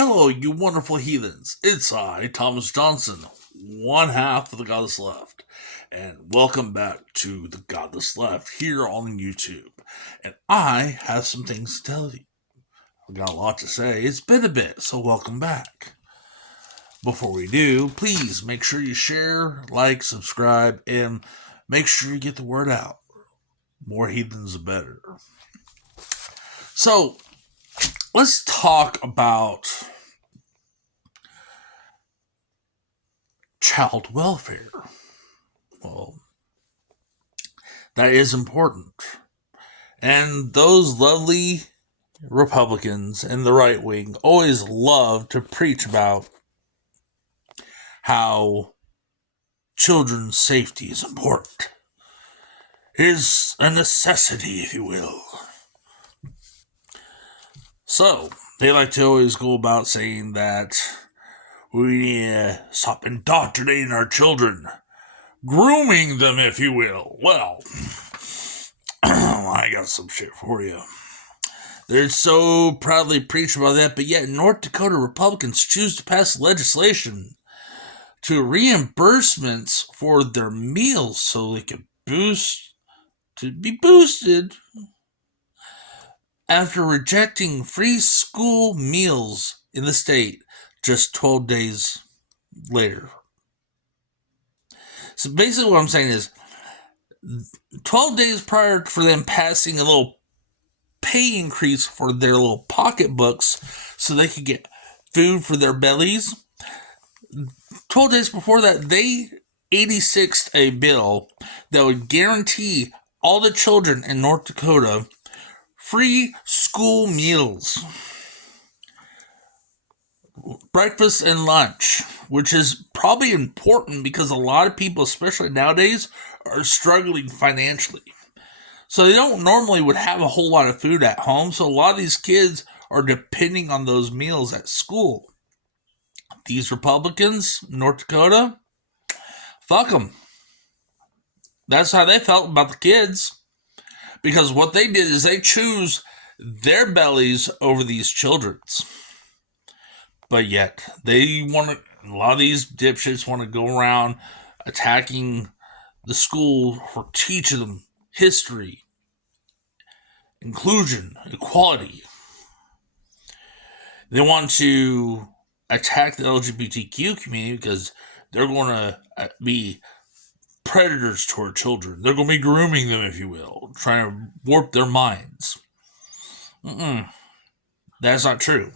Hello, you wonderful heathens. It's I, Thomas Johnson, one half of the Godless Left. And welcome back to the Godless Left here on YouTube. And I have some things to tell you. I've got a lot to say. It's been a bit, so welcome back. Before we do, please make sure you share, like, subscribe, and make sure you get the word out. More heathens, the better. So, let's talk about child welfare. Well, that is important. And those lovely Republicans in the right wing always love to preach about how children's safety is important. It is a necessity, if you will. So, they like to always go about saying that we need to stop indoctrinating our children, grooming them, if you will. Well, I got some shit for you. They're so proudly preach about that, but yet North Dakota Republicans choose to pass legislation to reimbursements for their meals so they can be boosted after rejecting free school meals in the state just 12 days later. So basically what I'm saying is 12 days prior for them passing a little pay increase for their little pocketbooks so they could get food for their bellies, 12 days before that, they 86'd a bill that would guarantee all the children in North Dakota free school meals, breakfast and lunch, which is probably important because a lot of people, especially nowadays, are struggling financially. So they don't normally would have a whole lot of food at home, so a lot of these kids are depending on those meals at school. These Republicans, North Dakota, fuck them. That's how they felt about the kids. Because what they did is they choose their bellies over these children's. But yet, a lot of these dipshits want to go around attacking the school for teaching them history, inclusion, equality. They want to attack the LGBTQ community because they're going to be predators toward children. They're going to be grooming them, if you will, trying to warp their minds. That's not true.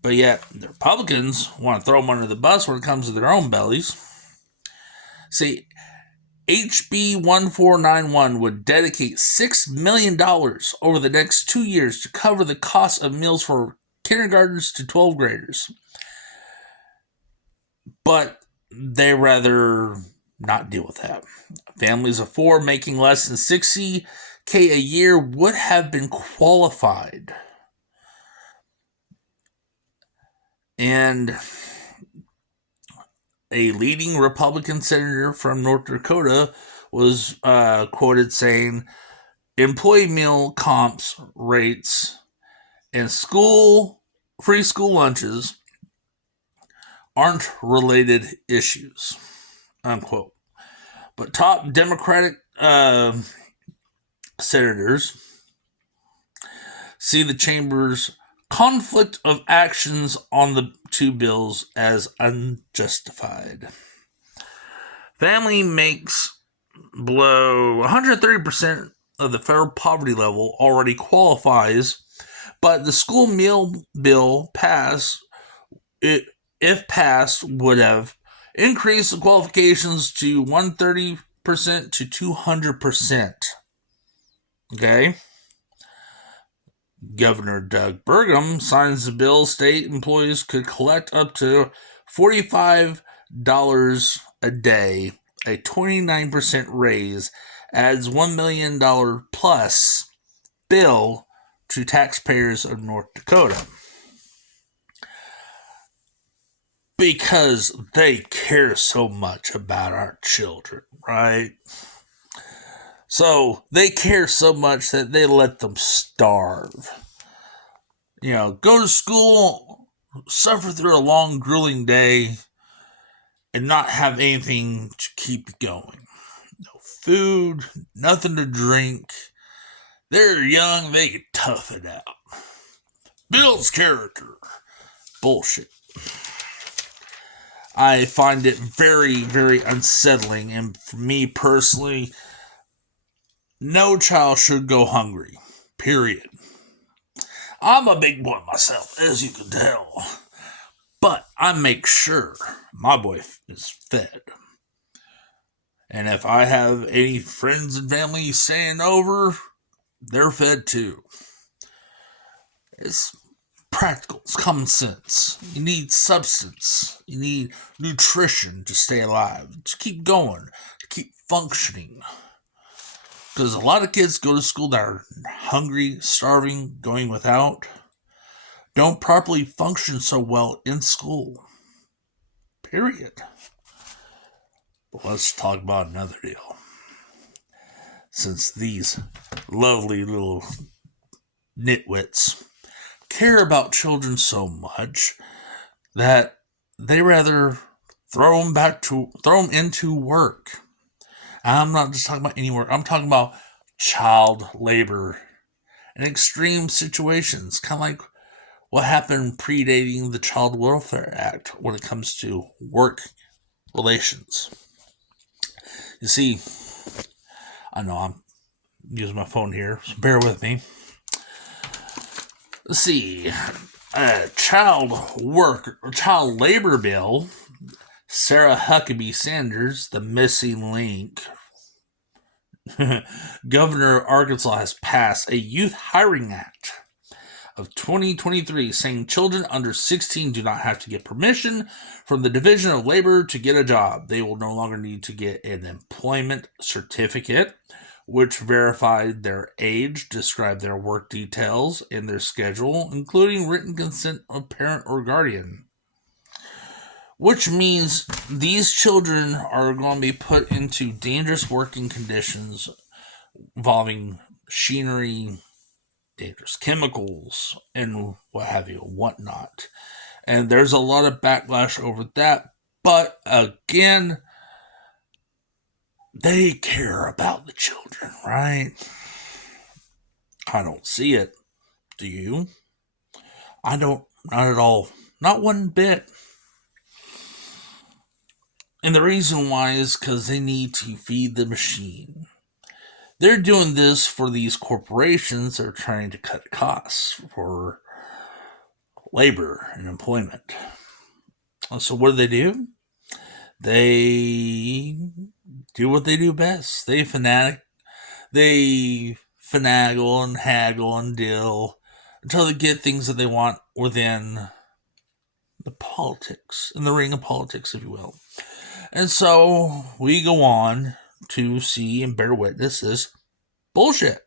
But yet, the Republicans want to throw them under the bus when it comes to their own bellies. See, HB 1491 would dedicate $6 million over the next 2 years to cover the cost of meals for kindergartners to 12th graders. But they rather not deal with that. Families of 4 making less than $60,000 a year would have been qualified. And a leading Republican senator from North Dakota was quoted saying, employee meal comps rates and free school lunches aren't related issues, unquote. But top Democratic senators see the chamber's conflict of actions on the two bills as unjustified. Family makes below 130% of the federal poverty level already qualifies, but the school meal bill if passed, would have increased the qualifications to 130% to 200%. Okay? Governor Doug Burgum signs the bill. State employees could collect up to $45 a day, a 29% raise, adds $1 million plus bill to taxpayers of North Dakota. Because they care so much about our children, right? So they care so much that they let them starve. Go to school suffer through a long, grueling day and not have anything to keep going. No food, nothing to drink. They're young, they can tough it out. Builds character. Bullshit. I find it very, very unsettling, and for me personally, no child should go hungry. Period. I'm a big boy myself, as you can tell. But I make sure my boy is fed. And if I have any friends and family staying over, they're fed too. It's practical. It's common sense. You need substance. You need nutrition to stay alive, to keep going, to keep functioning. Because a lot of kids go to school that are hungry, starving, going without, don't properly function so well in school. Period. But let's talk about another deal. Since these lovely little nitwits care about children so much that they rather throw them into work. I'm not just talking about any work. I'm talking about child labor in extreme situations, kind of like what happened predating the Child Welfare Act when it comes to work relations. You see, I know I'm using my phone here, so bear with me. Let's see, child labor bill. Sarah Huckabee Sanders, the missing link. Governor of Arkansas has passed a youth hiring act of 2023 saying children under 16 do not have to get permission from the Division of Labor to get a job. They will no longer need to get an employment certificate, which verified their age, described their work details, and their schedule, including written consent of parent or guardian. Which means these children are going to be put into dangerous working conditions involving machinery, dangerous chemicals, and what have you, whatnot. And there's a lot of backlash over that. But again, they care about the children, right? I don't see it. Do you? I don't. Not at all. Not one bit. And the reason why is because they need to feed the machine. They're doing this for these corporations that are trying to cut costs for labor and employment. So what do? They do what they do best. They finagle and haggle and deal until they get things that they want within the politics, in the ring of politics, if you will. And so we go on to see and bear witness this bullshit.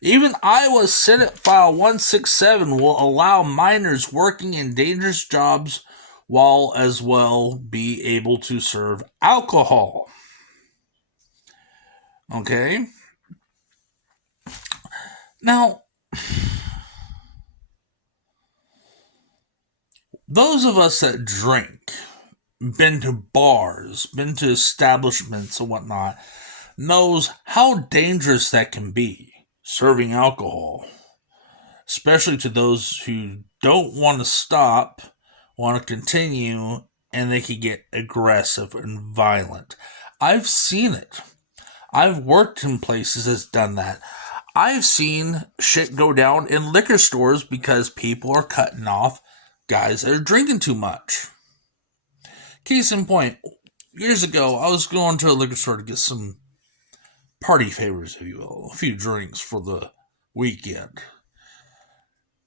Even Iowa Senate File 167 will allow minors working in dangerous jobs while as well be able to serve alcohol. Okay? Now, those of us that drink, been to bars, been to establishments and whatnot, knows how dangerous that can be, serving alcohol. Especially to those who don't want to stop, want to continue, and they can get aggressive and violent. I've seen it. I've worked in places that's done that. I've seen shit go down in liquor stores because people are cutting off guys that are drinking too much. Case in point, years ago, I was going to a liquor store to get some party favors, if you will, a few drinks for the weekend.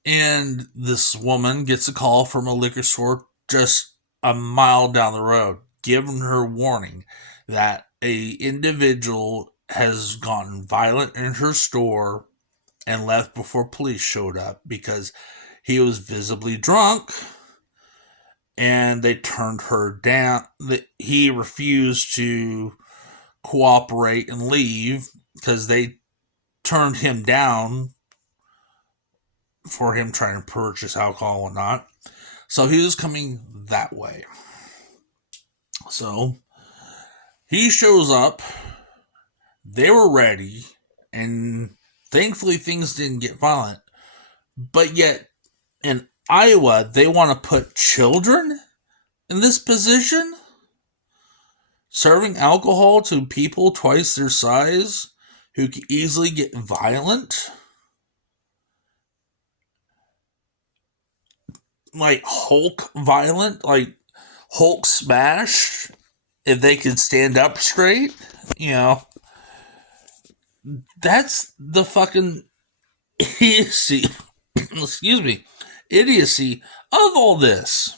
And this woman gets a call from a liquor store just a mile down the road, giving her warning that a individual has gotten violent in her store and left before police showed up because he was visibly drunk and they turned her down. He refused to cooperate and leave because they turned him down for him trying to purchase alcohol and whatnot. So he was coming that way. So he shows up. They were ready. And thankfully things didn't get violent. But yet, in Iowa, they want to put children in this position? Serving alcohol to people twice their size who can easily get violent? Like Hulk violent? Like Hulk smash? If they could stand up straight? You know, that's the fucking idiocy. Excuse me. Idiocy of all this.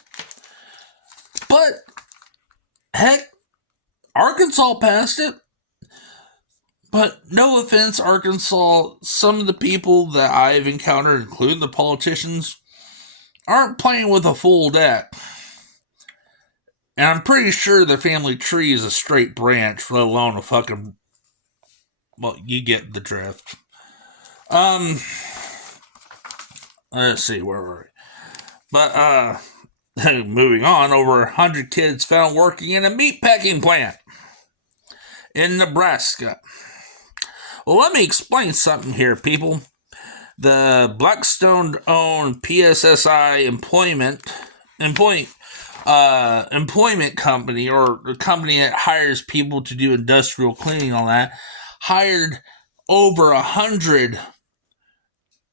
But, heck, Arkansas passed it. But no offense, Arkansas, some of the people that I've encountered, including the politicians, aren't playing with a full deck. And I'm pretty sure the family tree is a straight branch, let alone a fucking... Well, you get the drift. Let's see, where were we? But, moving on, over 100 kids found working in a meatpacking plant in Nebraska. Well, let me explain something here, people. The Blackstone-owned PSSI employment company, or a company that hires people to do industrial cleaning on that, hired over 100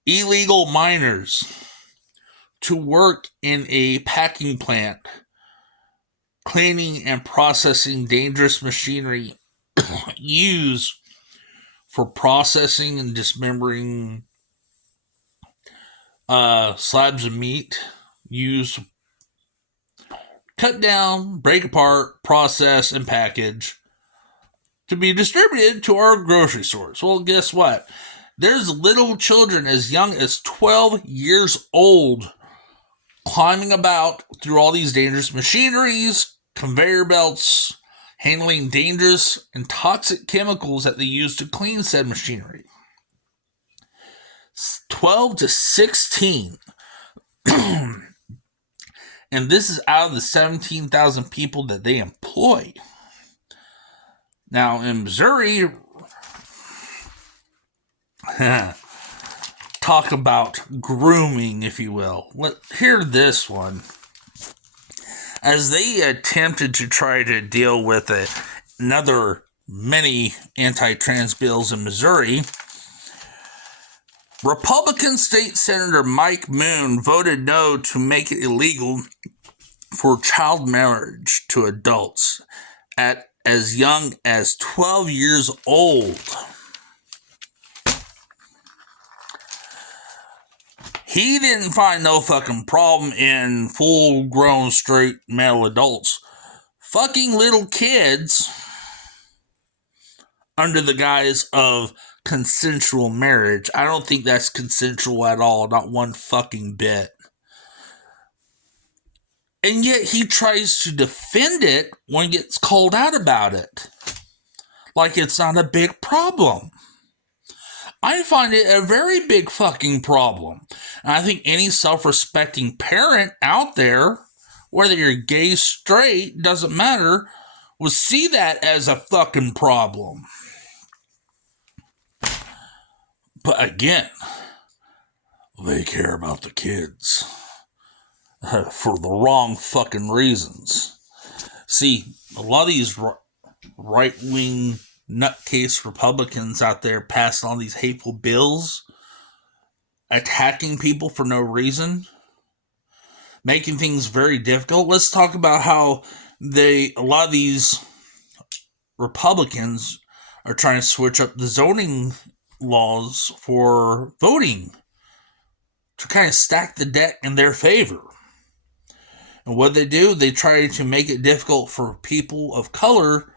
illegal miners to work in a packing plant, cleaning and processing dangerous machinery used for processing and dismembering slabs of meat, used cut down, break apart, process, and package to be distributed to our grocery stores. Well, guess what? There's little children as young as 12 years old climbing about through all these dangerous machineries, conveyor belts, handling dangerous and toxic chemicals that they use to clean said machinery. 12 to 16. And this is out of the 17,000 people that they employ. Now, in Missouri, talk about grooming, if you will. Hear this one. As they attempted to try to deal with another many anti-trans bills in Missouri, Republican State Senator Mike Moon voted no to make it illegal for child marriage to adults at as young as 12 years old. He didn't find no fucking problem in full-grown straight male adults fucking little kids under the guise of consensual marriage. I don't think that's consensual at all, not one fucking bit. And yet he tries to defend it when he gets called out about it. Like it's not a big problem. I find it a very big fucking problem. And I think any self-respecting parent out there, whether you're gay, straight, doesn't matter, will see that as a fucking problem. But again, they care about the kids for the wrong fucking reasons. See, a lot of these right-wing nutcase Republicans out there passing all these hateful bills, attacking people for no reason, making things very difficult. Let's talk about how a lot of these Republicans are trying to switch up the zoning laws for voting to kind of stack the deck in their favor. And what they do, they try to make it difficult for people of color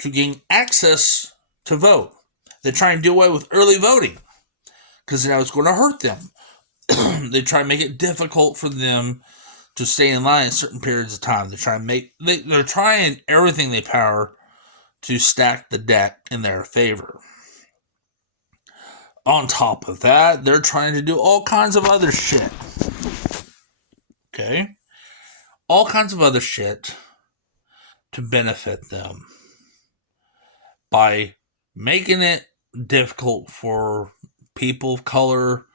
to gain access to vote. They try and do away with early voting because it's going to hurt them. They try and make it difficult for them to stay in line at certain periods of time. They're trying everything they power to stack the deck in their favor. On top of that, they're trying to do all kinds of other shit Okay? All kinds of other shit to benefit them by making it difficult for people of color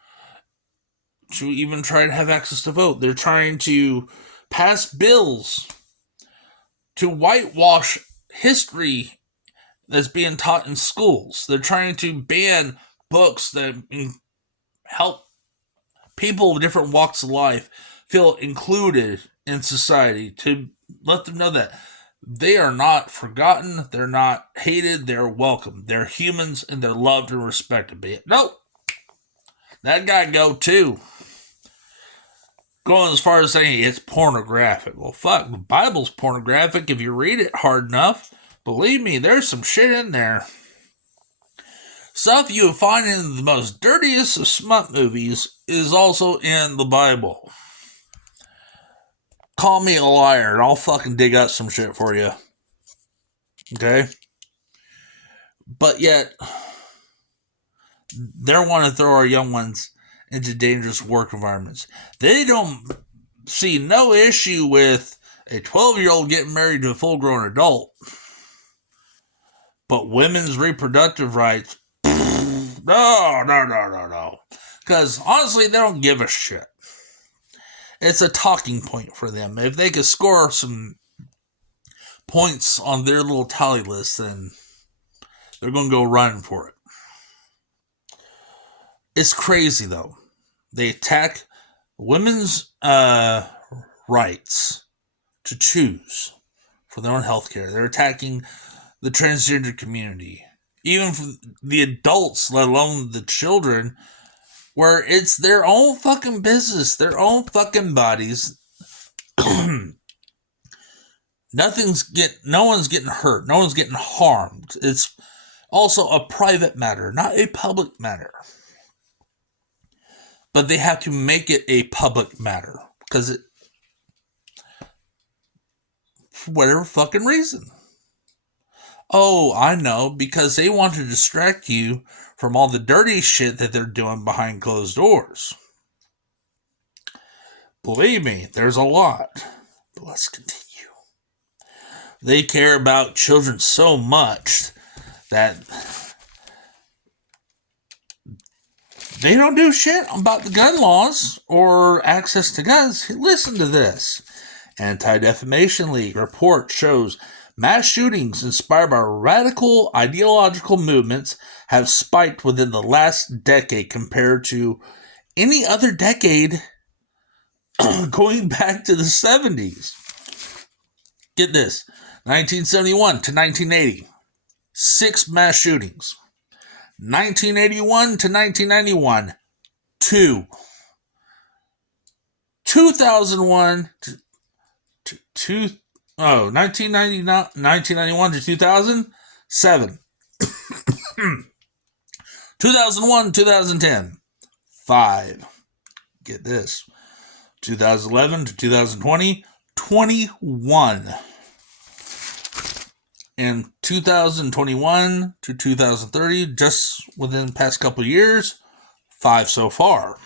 to even try to have access to vote. They're trying to pass bills to whitewash history that's being taught in schools. They're trying to ban books that help people of different walks of life feel included in society, to let them know that they are not forgotten, they're not hated, they're welcome. They're humans and they're loved and respected. But nope, that guy go too. Going as far as saying it's pornographic. Well, fuck, the Bible's pornographic if you read it hard enough. Believe me, there's some shit in there. Stuff you would find in the most dirtiest of smut movies is also in the Bible. Call me a liar and I'll fucking dig up some shit for you. Okay? But yet, they want to throw our young ones into dangerous work environments. They don't see no issue with a 12-year-old getting married to a full-grown adult. But women's reproductive rights, no. Because honestly, they don't give a shit. It's a talking point for them. If they could score some points on their little tally list, then they're going to go running for it. It's crazy, though. They attack women's rights to choose for their own health care. They're attacking the transgender community. Even for the adults, let alone the children, where it's their own fucking business, their own fucking bodies. No one's getting hurt. No one's getting harmed. It's also a private matter, not a public matter. But they have to make it a public matter because for whatever fucking reason. Oh, I know, because they want to distract you from all the dirty shit that they're doing behind closed doors. Believe me, there's a lot. But let's continue. They care about children so much that they don't do shit about the gun laws or access to guns. Listen to this. Anti-Defamation League report shows mass shootings inspired by radical ideological movements have spiked within the last decade compared to any other decade going back to the 70s. Get this. 1971 to 1980. 6 mass shootings. 1981 to 1991. 2. 2001 to 1991 to 2000, 7. 2001, 2010, 5. Get this. 2011 to 2020, 21. And 2021 to 2030, just within the past couple of years, 5 so far.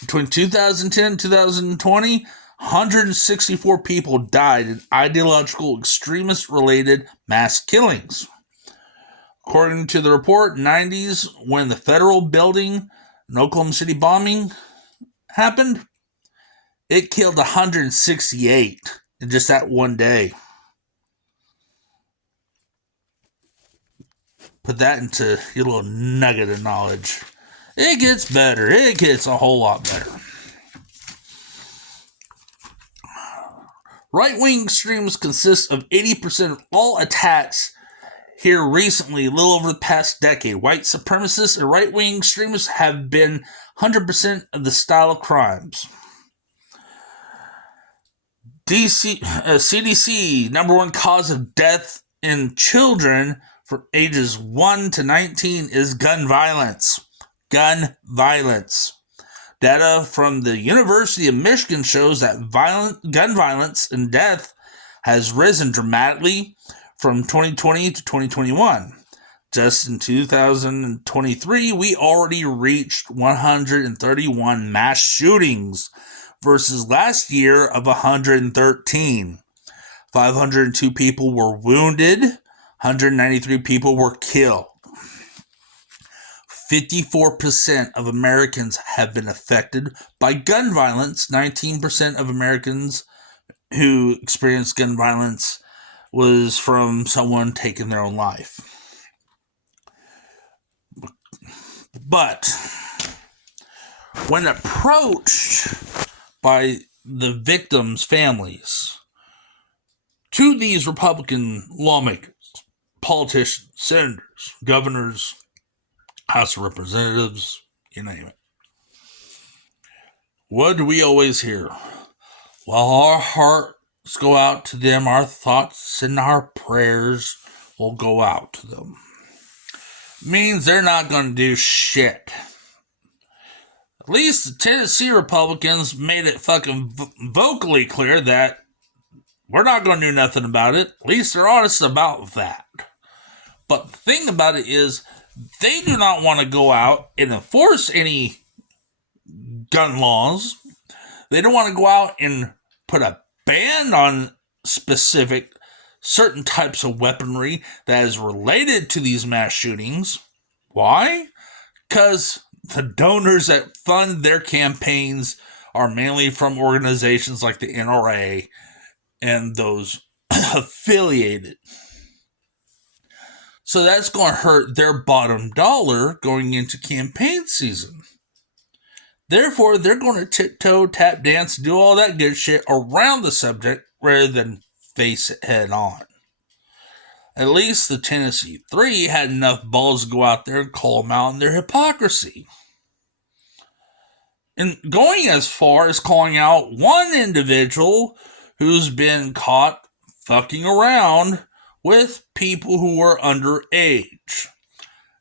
Between 2010 and 2020, 164 people died in ideological extremist-related mass killings. According to the report, 90s, when the federal building in Oklahoma City bombing happened, it killed 168 in just that one day. Put that into your little nugget of knowledge. It gets better. It gets a whole lot better. Right-wing extremism consists of 80% of all attacks here recently, a little over the past decade. White supremacists and right-wing extremists have been 100% of the style of crimes. CDC, number one cause of death in children from ages 1 to 19 is gun violence. Gun violence. Data from the University of Michigan shows that gun violence and death has risen dramatically from 2020 to 2021. Just in 2023, we already reached 131 mass shootings versus last year of 113. 502 people were wounded, 193 people were killed. 54% of Americans have been affected by gun violence. 19% of Americans who experienced gun violence was from someone taking their own life. But when approached by the victims' families to these Republican lawmakers, politicians, senators, governors, House of Representatives, you name it, what do we always hear? Well, our hearts go out to them, our thoughts and our prayers will go out to them. Means they're not going to do shit. At least the Tennessee Republicans made it fucking vocally clear that we're not going to do nothing about it. At least they're honest about that. But the thing about it is, they do not want to go out and enforce any gun laws. They don't want to go out and put a ban on specific certain types of weaponry that is related to these mass shootings. Why? Because the donors that fund their campaigns are mainly from organizations like the NRA and those affiliated. So that's going to hurt their bottom dollar going into campaign season. Therefore, they're going to tiptoe, tap dance, do all that good shit around the subject rather than face it head on. At least the Tennessee Three had enough balls to go out there and call them out on their hypocrisy. And going as far as calling out one individual who's been caught fucking around with people who are underage.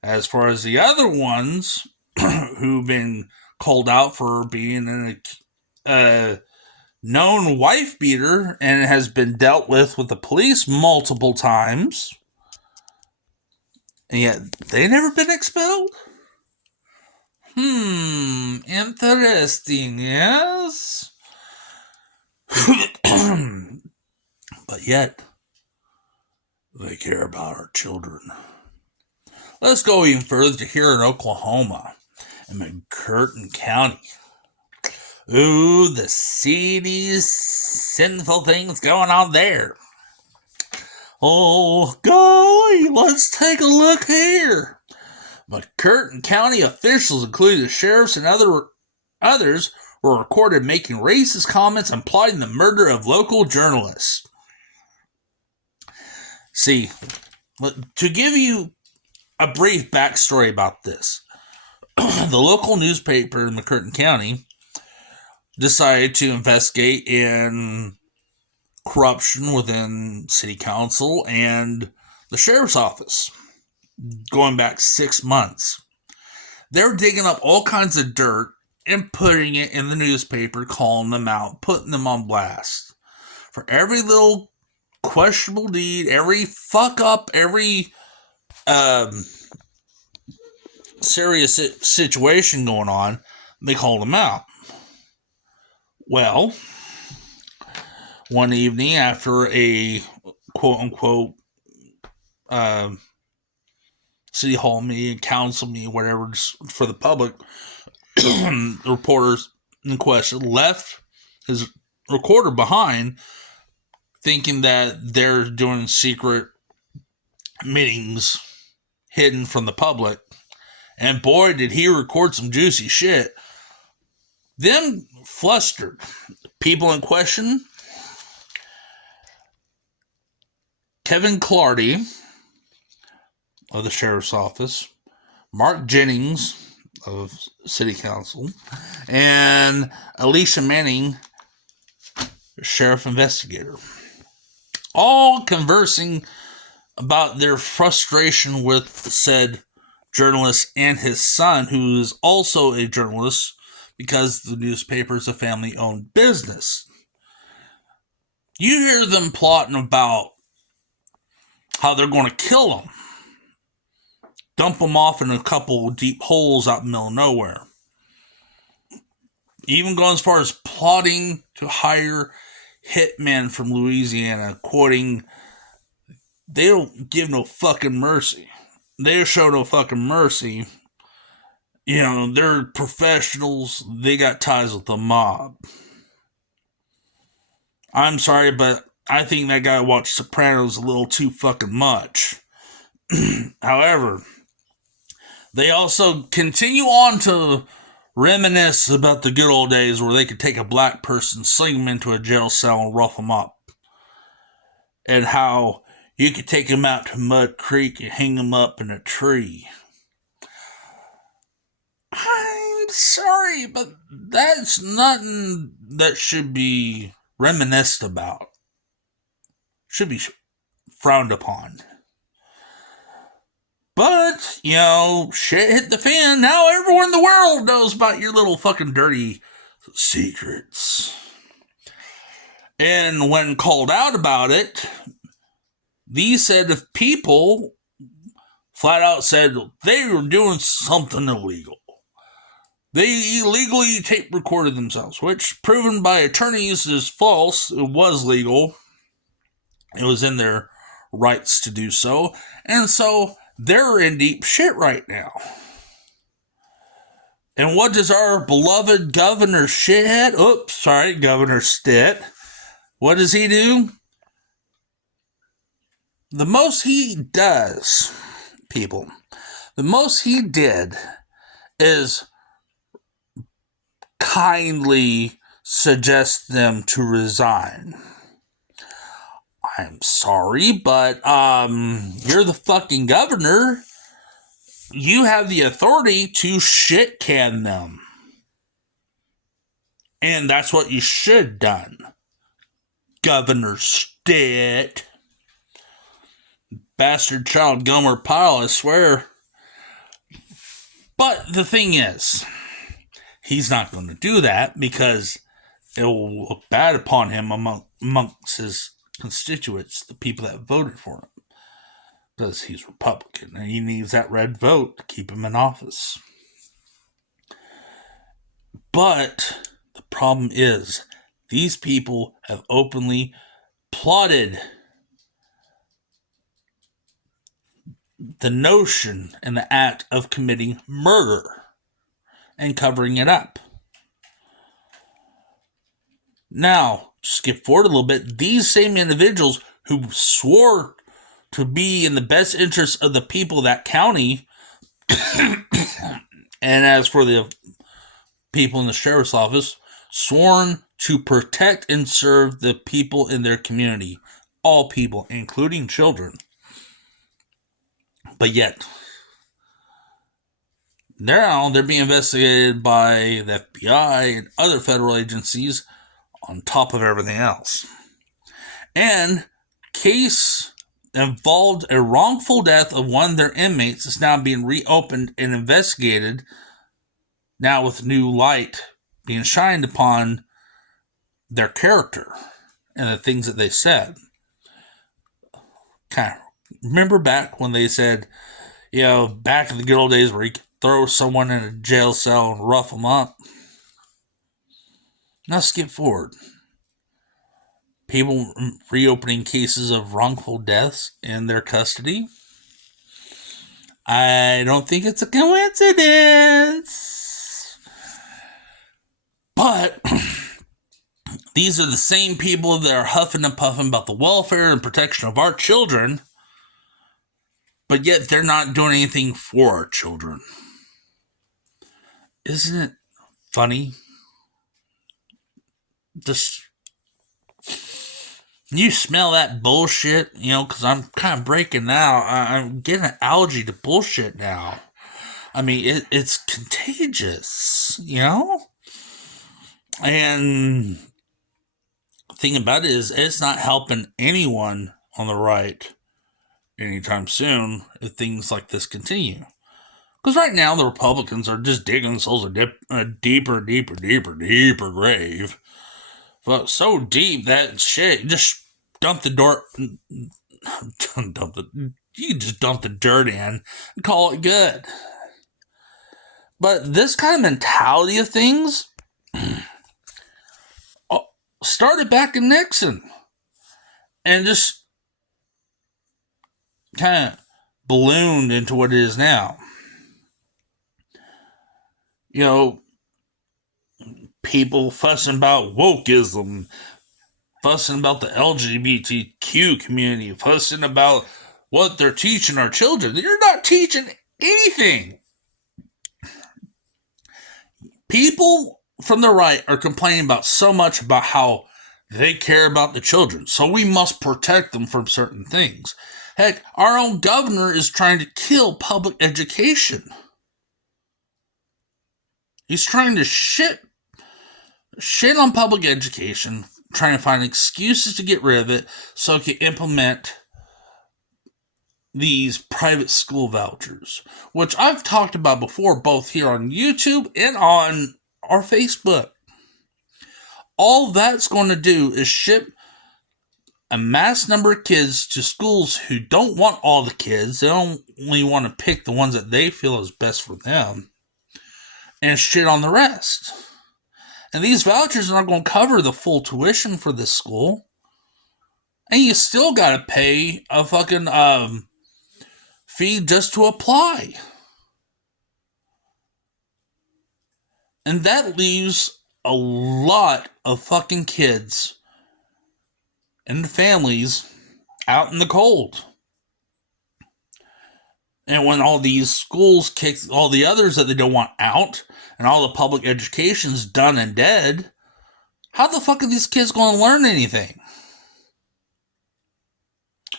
As far as the other ones who've been called out for being a known wife beater and has been dealt with the police multiple times, and yet they never been expelled? Interesting, yes? But yet, they care about our children. Let's go even further to here in Oklahoma, in McCurtain County. Ooh, the seedy, sinful things going on there. Oh, golly, let's take a look here. McCurtain County officials, including the sheriffs and others, were recorded making racist comments and plotting the murder of local journalists. See, to give you a brief backstory about this, the local newspaper in McCurtain County decided to investigate in corruption within city council and the sheriff's office going back 6 months. They're digging up all kinds of dirt and putting it in the newspaper, calling them out, putting them on blast. For every little questionable deed, every fuck up, every serious situation going on, they called them out. Well, one evening after a quote-unquote city hall meeting, council meeting, whatever, for the public, the reporters in question left his recorder behind, thinking that they're doing secret meetings hidden from the public. And boy, did he record some juicy shit. Them flustered people in question: Kevin Clardy of the sheriff's office, Mark Jennings of city council, and Alicia Manning, sheriff investigator, all conversing about their frustration with said journalist and his son, who is also a journalist, because the newspaper is a family-owned business. You hear them plotting about how they're going to kill him, dump him off in a couple deep holes out in the middle of nowhere. even going as far as plotting to hire hitmen from Louisiana, quoting, they don't give no fucking mercy. They show no fucking mercy. They're professionals. They got ties with the mob. I'm sorry, but I think that guy watched Sopranos a little too fucking much. However, they also continue on to reminisce about the good old days where they could take a black person, sling them into a jail cell, and rough them up. And how you could take them out to Mud Creek and hang them up in a tree. I'm sorry, but that's nothing that should be reminisced about. Should be frowned upon. But, shit hit the fan. Now everyone in the world knows about your little fucking dirty secrets. And when called out about it, these said if people flat out said they were doing something illegal. They illegally tape recorded themselves, which, proven by attorneys, is false. It was legal. It was in their rights to do so. And so they're in deep shit right now. And what does our beloved Governor Governor Stitt, what does he do? The most he does, people, the most he did is kindly suggest them to resign. I'm sorry, but you're the fucking governor. You have the authority to shit can them. And that's what you should have done. Governor Stitt. Bastard child Gomer Pyle, I swear. But the thing is, he's not going to do that because it will look bad upon him amongst his constituents, the people that voted for him. Because he's Republican and he needs that red vote to keep him in office. But the problem is, these people have openly plotted the notion and the act of committing murder and covering it up. Now, skip forward a little bit. These same individuals who swore to be in the best interest of the people of that county, and as for the people in the sheriff's office, sworn to protect and serve the people in their community. All people, including children. But yet, now they're being investigated by the FBI and other federal agencies on top of everything else. And case involved a wrongful death of one of their inmates is now being reopened and investigated, now with new light being shined upon their character and the things that they said. Kind of remember back when they said, back in the good old days where you could throw someone in a jail cell and rough them up? Now skip forward. People reopening cases of wrongful deaths in their custody. I don't think it's a coincidence. But these are the same people that are huffing and puffing about the welfare and protection of our children, but yet they're not doing anything for our children. Isn't it funny? Just, you smell that bullshit, because I'm kind of breaking now. I'm getting an allergy to bullshit now. I mean, it's contagious, And the thing about it is, it's not helping anyone on the right anytime soon if things like this continue. Because right now, the Republicans are just digging themselves a deeper grave. But so deep that shit, just dump the dirt. You can just dump the dirt in and call it good. But this kind of mentality of things started back in Nixon and just kind of ballooned into what it is now. You know, people fussing about wokeism, fussing about the LGBTQ community, fussing about what they're teaching our children. You're not teaching anything. People from the right are complaining about so much about how they care about the children, so we must protect them from certain things. Heck, our own governor is trying to kill public education. He's trying to shit on public education, trying to find excuses to get rid of it so he can implement these private school vouchers, which I've talked about before, both here on YouTube and on our Facebook. All that's going to do is ship a mass number of kids to schools who don't want all the kids. They only want to pick the ones that they feel is best for them and shit on the rest. And these vouchers are not going to cover the full tuition for this school. And you still got to pay a fucking fee just to apply. And that leaves a lot of fucking kids and families out in the cold. And when all these schools kick all the others that they don't want out, and all the public education's done and dead, how the fuck are these kids going to learn anything?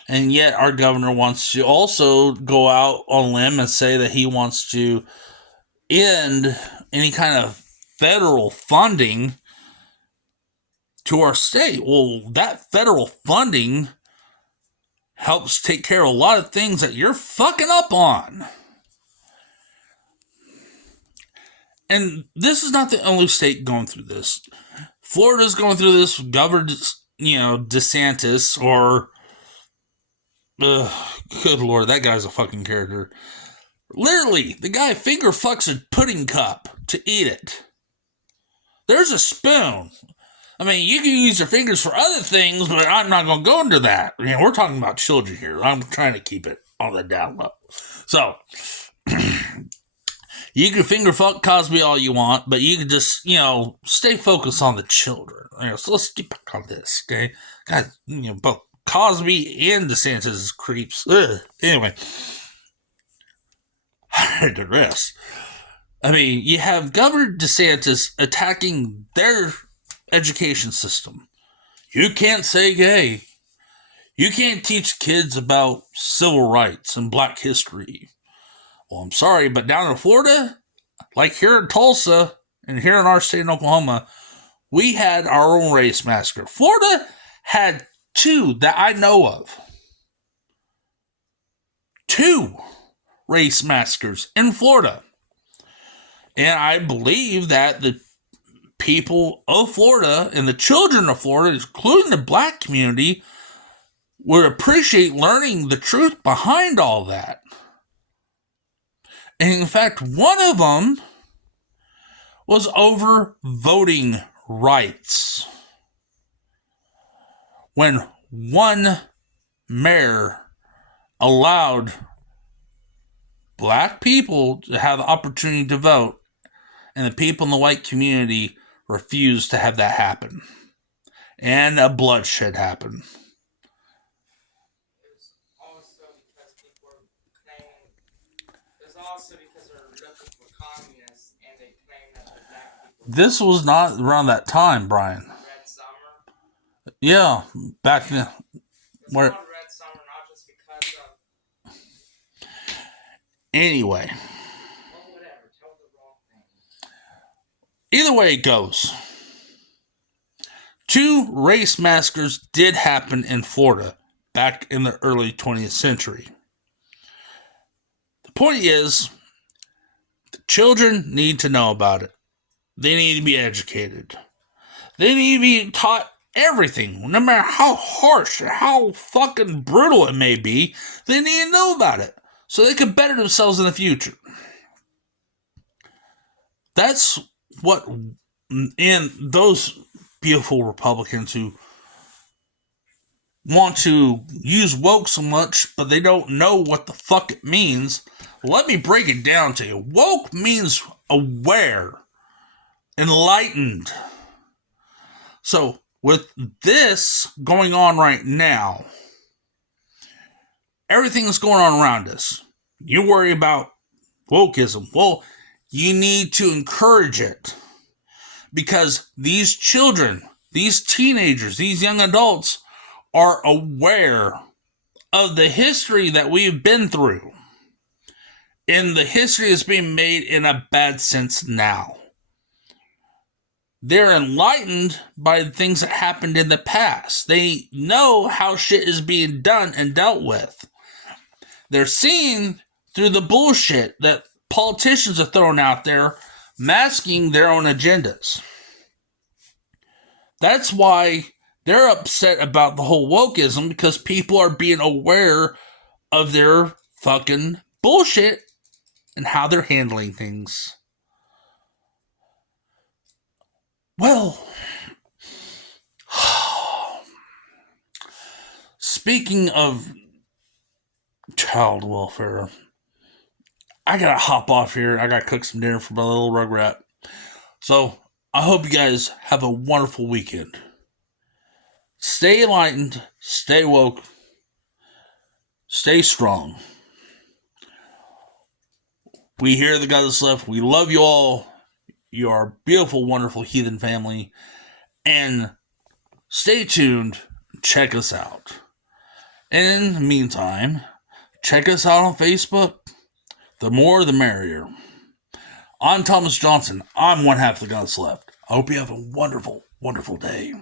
And yet our governor wants to also go out on a limb and say that he wants to end any kind of federal funding to our state. Well, that federal funding helps take care of a lot of things that you're fucking up on. And this is not the only state going through this. Florida's going through this. Governor, DeSantis, or good lord, that guy's a fucking character. Literally, the guy finger fucks a pudding cup to eat it. There's a spoon. I mean, you can use your fingers for other things, but I'm not going to go into that. We're talking about children here. I'm trying to keep it on the down low. So, you can finger fuck Cosby all you want, but you can just, stay focused on the children. So let's get back on this, okay? God, both Cosby and DeSantis is creeps. Ugh. Anyway, I digress. I mean, you have Governor DeSantis attacking their education system. You can't say gay. You can't teach kids about civil rights and black history. Well, I'm sorry, but down in Florida, like here in Tulsa and here in our state in Oklahoma, we had our own race massacre. Florida had 2 that I know of. 2 race massacres in Florida. And I believe that the people of Florida and the children of Florida, including the black community, would appreciate learning the truth behind all that. And in fact, one of them was over voting rights. When one mayor allowed black people to have the opportunity to vote, and the people in the white community refused to have that happen. And a bloodshed happened. This was not around that time, Brian. Red Summer? Yeah, back then. Where? Red Summer, not just because of... Anyway. Well, whatever. Tell the wrong thing. Either way it goes. 2 race massacres did happen in Florida back in the early 20th century. The point is, the children need to know about it. They need to be educated. They need to be taught everything, no matter how harsh or how fucking brutal it may be. They need to know about it so they can better themselves in the future. That's what And those beautiful Republicans who want to use woke so much, but they don't know what the fuck it means. Let me break it down to you. Woke means aware, enlightened. So, with this going on right now, everything that's going on around us, you worry about wokeism. Well, you need to encourage it. Because these children, these teenagers, these young adults are aware of the history that we've been through. And the history is being made in a bad sense now. They're enlightened by the things that happened in the past. They know how shit is being done and dealt with. They're seeing through the bullshit that politicians are throwing out there, masking their own agendas. That's why they're upset about the whole wokeism, because people are being aware of their fucking bullshit and how they're handling things. Well, speaking of child welfare, I gotta hop off here. I gotta cook some dinner for my little rugrat. So, I hope you guys have a wonderful weekend. Stay enlightened, stay woke, stay strong. We here at the Godless Left, we love you all. You are a beautiful, wonderful heathen family. And stay tuned. Check us out. In the meantime, check us out on Facebook. The more, the merrier. I'm Thomas Johnson. I'm one half of the Godless Left. I hope you have a wonderful, wonderful day.